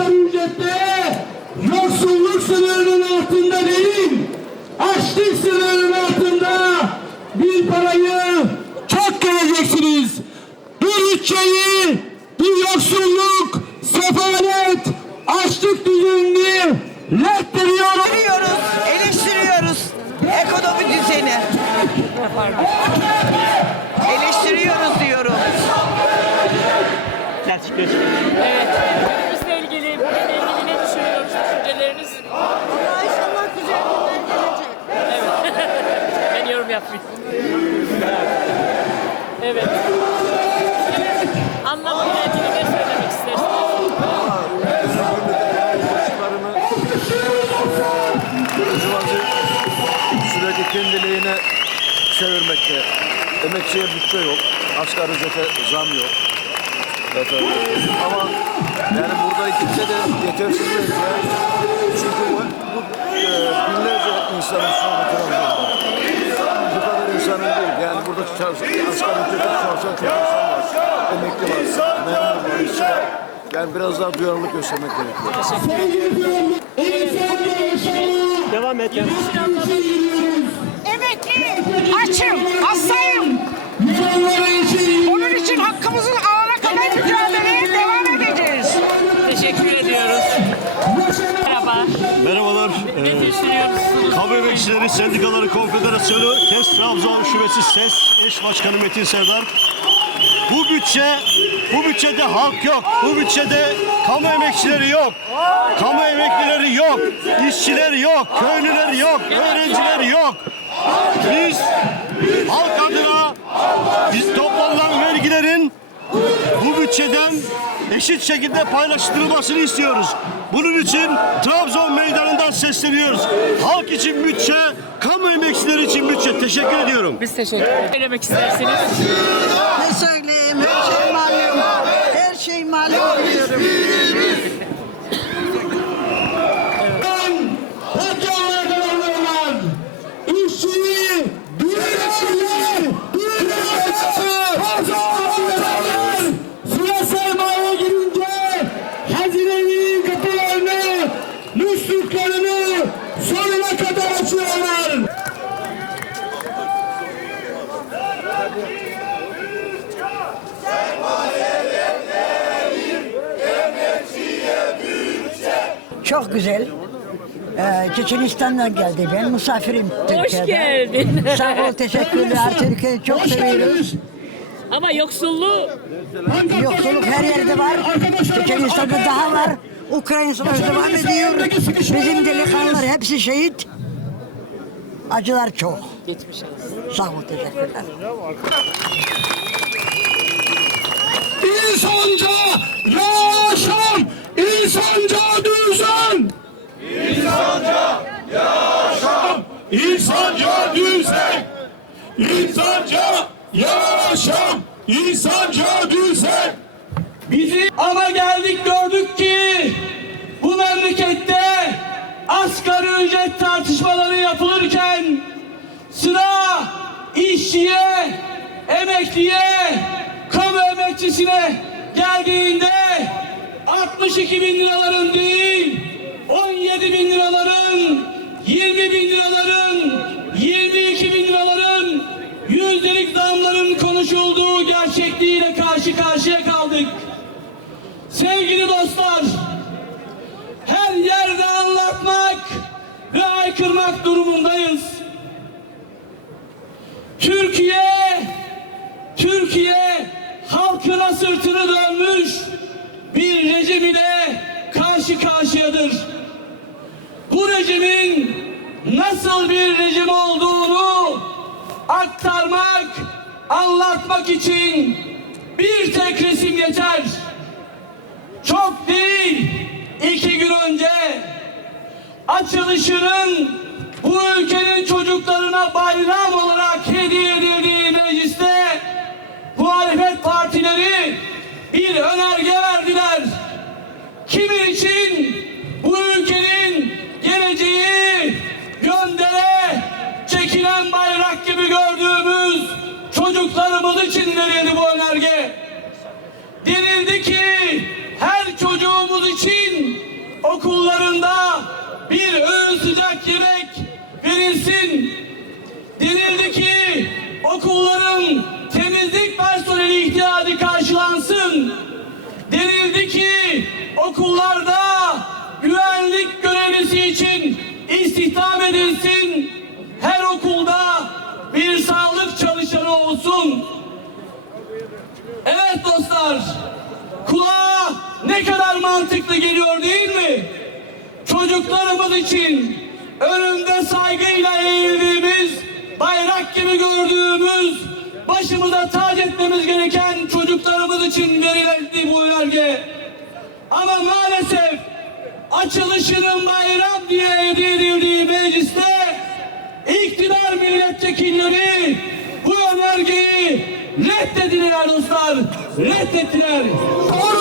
asgari ücretle yoksulluk sınırının altında değil, açlık sınırının altında bir parayı çok göreceksiniz. Bir bütçeyi, bir yoksulluk, sefalet, açlık düzenini. Eleştiriyoruz, eleştiriyoruz ekonomi düzeni. Eleştiriyoruz diyorum. Evet. Yapmayayım. Evet. Anlamıyla ilgili ne söylemek istersiniz? sürekli kendiliğine çevirmekte. Emekçiye bütçe yok. Asgari ücrete zam yok. Zaten. Ama yani burada kimse de yetersiz bence. Çünkü bu, bu e, binlerce insanın anda Trabzon'da. İnsanın değil. Yani burada çalışan, asgari ücrete çalışan çok insan var. Emekli var, memur var, işçi var. Yani biraz daha duyarlılık göstermek gerekiyor. Devam et. Emekli, açım, hastayım. Merhabalar. Ee? Kamu Emekçileri Sendikaları Konfederasyonu KES Trabzon Şubesi SES Eş Başkanı Metin Serdar. Bu bütçe, bu bütçede halk yok. Bu bütçede kamu emekçileri yok. Kamu emeklileri yok. işçiler yok. Köylüler yok. Öğrenciler yok. Biz halk adına biz toplanılan vergilerin bu bütçeden eşit şekilde paylaştırılmasını istiyoruz. Bunun için Trabzon meydanından sesleniyoruz. Halk için bütçe, kamu emekçileri için bütçe. Teşekkür ediyorum. Biz teşekkür ederiz. Söylemek istersiniz. Ne söyleyeyim? Her şey malum. Her şey malum diyorum. Çok güzel. Ee, Çeçenistan'dan geldi. Ben misafirim Türkiye'de. geldin. Sağ ol, teşekkürler. Türkiye'yi çok seviyoruz. Ama yoksulluğu Yoksulluk her yerde var. Çeçenistan'da daha var. Ukrayna savaşı devam ediyor. Bizim delikanlılar hepsi şehit. Acılar çok. Geçmiş olsun. Sağ ol. İnsanca yaşam, insanca düzen. İnsanca yaşam, insanca düzen. İnsanca yaşam, insanca düzen. Bizi ana geldik gör. İşçiye, emekliye, kamu emekçisine geldiğinde 62 bin liraların değil 17 bin liraların 20 bin liraların 22 bin liraların yüzdelik zamların konuşulduğu gerçekliğiyle karşı karşıya kaldık. Sevgili dostlar, her yerde anlatmak ve aykırmak durumundayız. Türkiye, Türkiye halkına sırtını dönmüş bir rejim ile karşı karşıyadır. Bu rejimin nasıl bir rejim olduğunu aktarmak, anlatmak için bir tek resim yeter. Çok değil, iki gün önce açılışının bu ülkenin çocuklarına bayram olarak hediye edildiği mecliste muhalefet partileri bir önerge verdiler. Kimin için? Bu ülkenin geleceği göndere çekilen bayrak gibi gördüğümüz çocuklarımız için verildi bu önerge. Denildi ki her çocuğumuz için okullarında bir sıcak yemek verilsin. Denildi ki okulların temizlik personeli ihtiyacı karşılansın. Denildi ki okullarda güvenlik görevlisi için istihdam edilsin. Her okulda bir sağlık çalışanı olsun. Evet dostlar, kulağa ne kadar mantıklı geliyor değil mi? Çocuklarımız için önünde saygıyla eğildiğimiz, bayrak gibi gördüğümüz, başımıza tac etmemiz gereken çocuklarımız için verildi bu önerge. Ama maalesef açılışının bayram diye edildiği mecliste iktidar milletvekilleri bu önergeyi reddettiler dostlar. Reddettiler. Parasız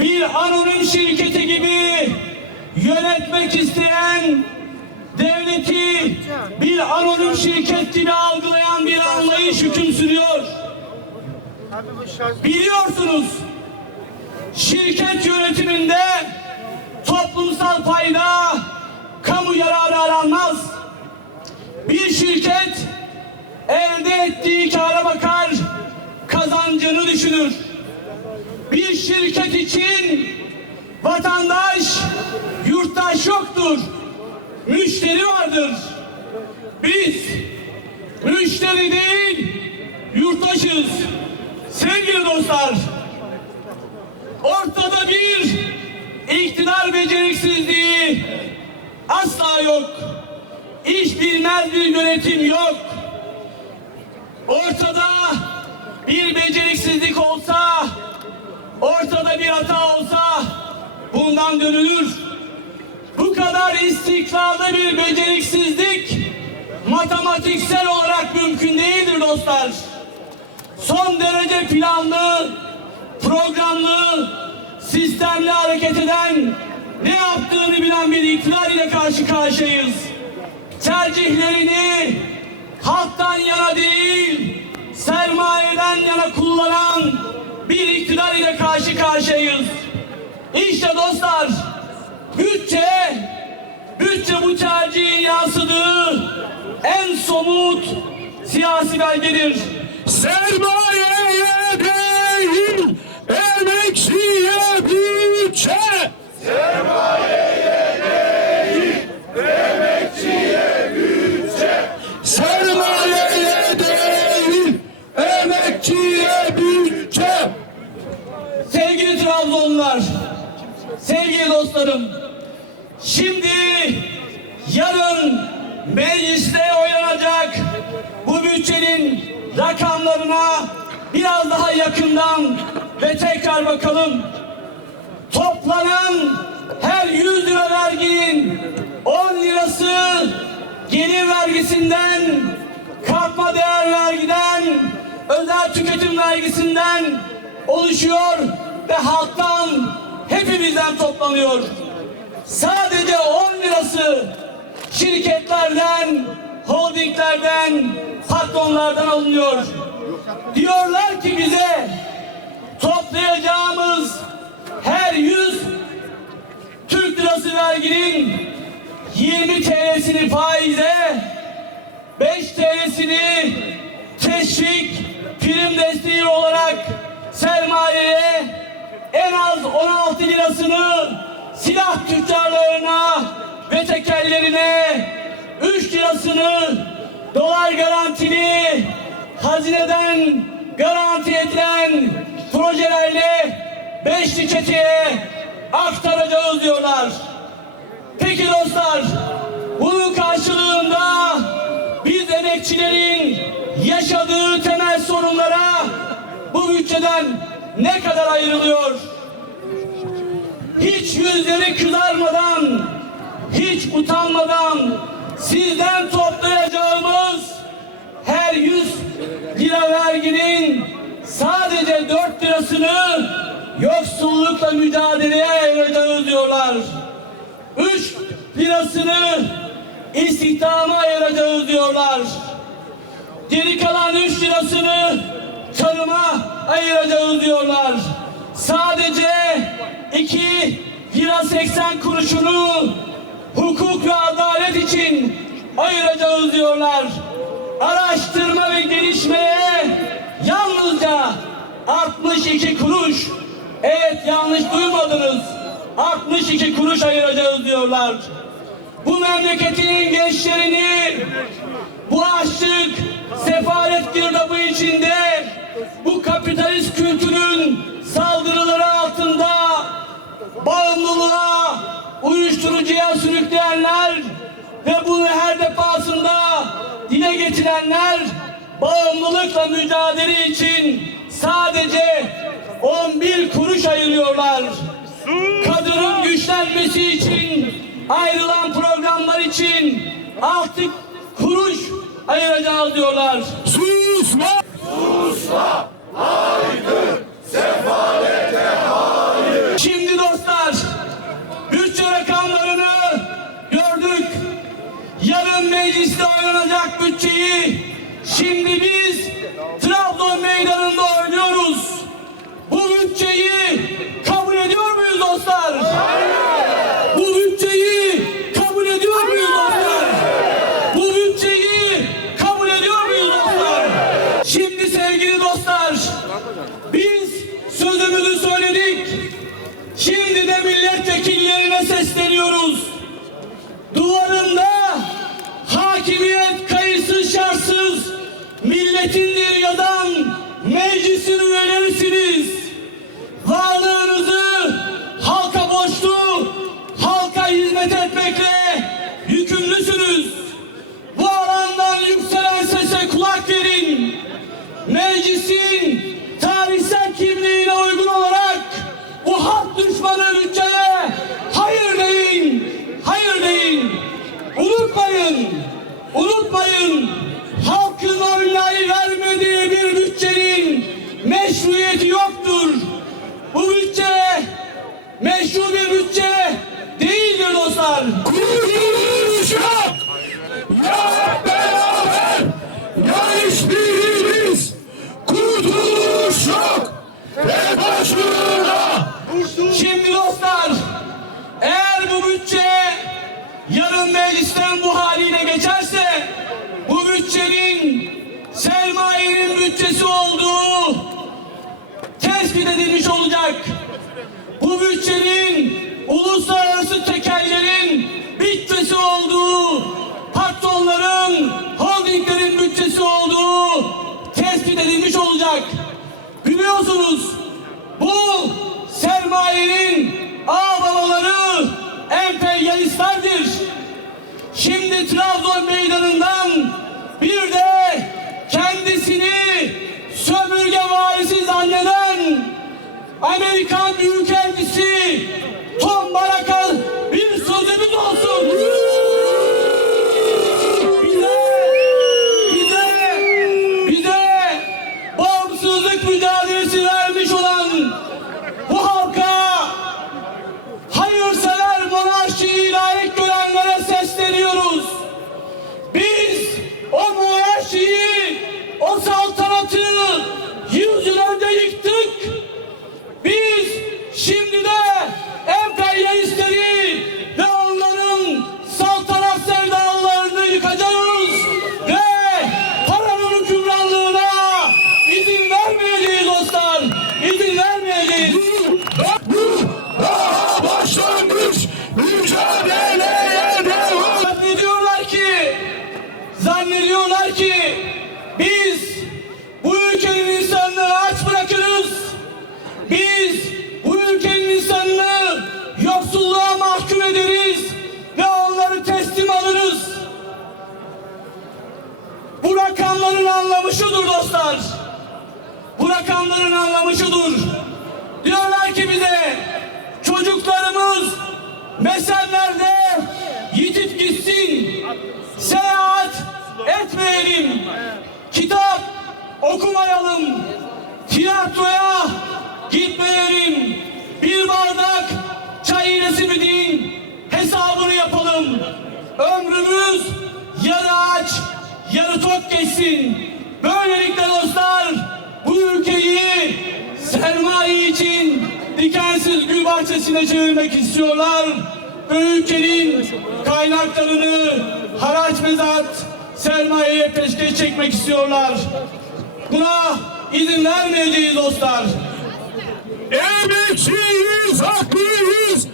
bir anonim şirketi gibi yönetmek isteyen, devleti bir anonim şirket gibi algılayan bir anlayış hüküm sürüyor. Biliyorsunuz, şirket yönetiminde toplumsal fayda, kamu yararı aranmaz. Bir şirket elde ettiği kâra bakar, kazancını düşünür. Bir şirket için vatandaş, yurttaş yoktur. Müşteri vardır. Biz müşteri değil, yurttaşız. Sevgili dostlar, ortada bir iktidar beceriksizliği asla yok. İş bilmez bir yönetim yok. Ortada bir beceriksizlik olsa, ortada bir hata olsa bundan dönülür. Bu kadar istikrarlı bir beceriksizlik matematiksel olarak mümkün değildir dostlar. Son derece planlı, programlı, sistemli hareket eden, ne yaptığını bilen bir iktidar ile karşı karşıyayız. Tercihlerini halktan yana değil, sermayeden yana kullanan bir iktidar ile karşı karşıyayız. İşte dostlar bütçe bütçe bu tercihin yansıdığı en somut siyasi belgedir. Sermayeye değil emekçiye bütçe. Sermayeye değil emekçiye bütçe. Sermayeye değil emekçiye bütçe. Trabzonlar, sevgili dostlarım, şimdi yarın mecliste oynanacak bu bütçenin rakamlarına biraz daha yakından ve tekrar bakalım. Toplanan her 100 lira verginin 10 lirası gelir vergisinden, katma değer vergiden, özel tüketim vergisinden oluşuyor ve halktan hepimizden toplanıyor. Sadece 10 lirası şirketlerden, holdinglerden, patronlardan alınıyor. Diyorlar ki bize toplayacağımız her 100 Türk lirası verginin 20 TL'sini faize, 5 TL'sini teşvik, prim desteği olarak sermayeye, en az 16 lirasını silah tüccarlarına ve tekellerine, 3 lirasını dolar garantili hazineden garanti edilen projelerle beşli çeteye aktaracağız diyorlar. Peki dostlar, bunun karşılığında biz emekçilerin yaşadığı temel sorunlara bu bütçeden ne kadar ayrılıyor? Hiç yüzleri kızarmadan, hiç utanmadan sizden toplayacağımız her 100 lira verginin sadece 4 lirasını yoksullukla mücadeleye ayıracağız diyorlar. 3 lirasını istihdama ayıracağız diyorlar. Geri kalan 3 lirasını tarıma ayıracağız diyorlar. Sadece 2 lira 80 kuruşunu hukuk ve adalet için ayıracağız diyorlar. Araştırma ve gelişmeye yalnızca 62 kuruş. Evet yanlış duymadınız. 62 kuruş ayıracağız diyorlar. Bu memleketin gençlerini bu açlık, sefalet girdabı içinde bu kapitalist kültürün saldırıları altında bağımlılığa, uyuşturucuya sürükleyenler ve bunu her defasında dile getirenler bağımlılıkla mücadele için sadece 11 kuruş ayırıyorlar. Kadının güçlenmesi için ayrılan programlar için 6 kuruş ayıracağız diyorlar. Susma! Şimdi dostlar bütçe rakamlarını gördük. Yarın mecliste oynanacak bütçeyi şimdi biz Trabzon meydanında oynuyoruz. Bu bütçeyi kabul ediyor muyuz dostlar? Bu bütçesi olduğu tespit edilmiş olacak. Bu bütçenin uluslararası tekellerin bütçesi olduğu, patronların, holdinglerin bütçesi olduğu tespit edilmiş olacak. Biliyorsunuz bu sermayenin ağababaları emperyalistlerdir. Şimdi Trabzon meydanından bir de kendisini sömürge varisi zanneden Amerikan Büyükelçisi Tom Baraka şudur dostlar. Bu rakamların anlamı şudur. Diyorlar ki bize çocuklarımız meselelerde yitip gitsin. Seyahat etmeyelim. Kitap okumayalım. Tiyatroya gitmeyelim. Bir bardak çay ile simidin hesabını yapalım. Ömrümüz yarı aç, yarı tok geçsin. Böylelikle dostlar bu ülkeyi sermaye için dikensiz gül bahçesine çevirmek istiyorlar. Bu ülkenin kaynaklarını haraç mezat sermayeye peşkeş çekmek istiyorlar. Buna izin vermeyeceğiz dostlar. Emekçiyiz, haklıyız,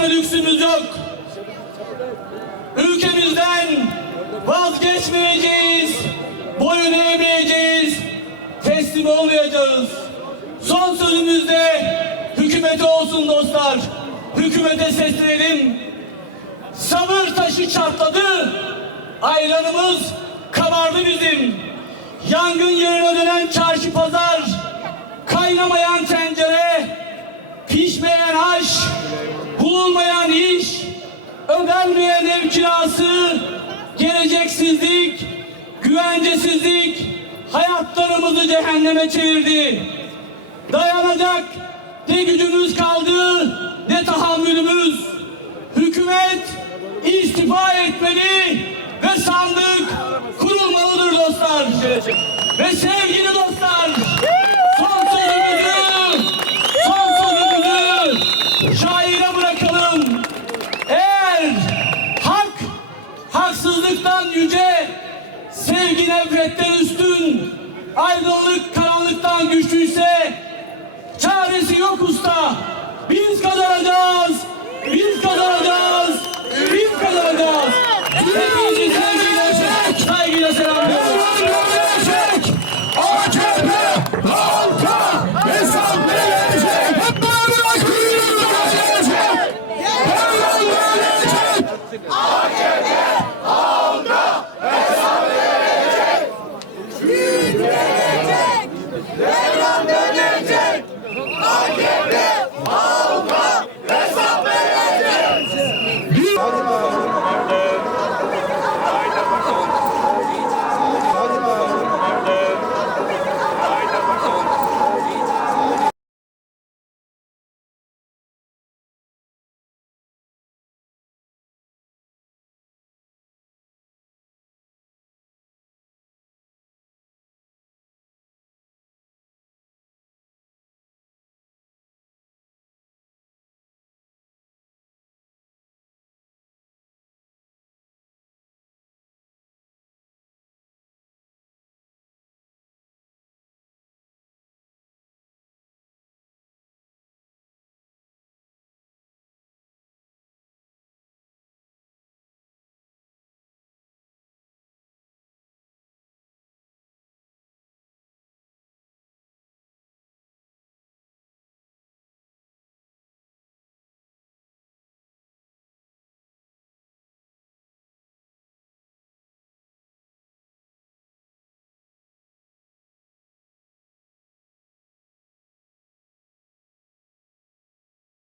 kesme lüksümüz yok. Ülkemizden vazgeçmeyeceğiz, boyun eğmeyeceğiz, teslim olmayacağız. Son sözümüzde hükümete olsun dostlar. Hükümete seslenelim. Sabır taşı çatladı. Ayranımız kabardı bizim. Yangın yerine dönen çarşı pazar. Kaynamayan tencere. Pişmeyen aş. Bulunmayan iş. Ödenmeyen ev kirası. Geleceksizlik. Güvencesizlik. Hayatlarımızı cehenneme çevirdi. Dayanacak ne gücümüz kaldı ne tahammülümüz. Hükümet istifa etmeli ve sandık kurulmalıdır dostlar. Ve sevgili dostlar son sözümüzü son şaire bırakalım. Eğer hak haksızlıktan yüce sevgi nefretten üstün aydınlık karanlıktan güçlüyse çaresi yok usta. Biz kazanacağız. Biz kazanacağız.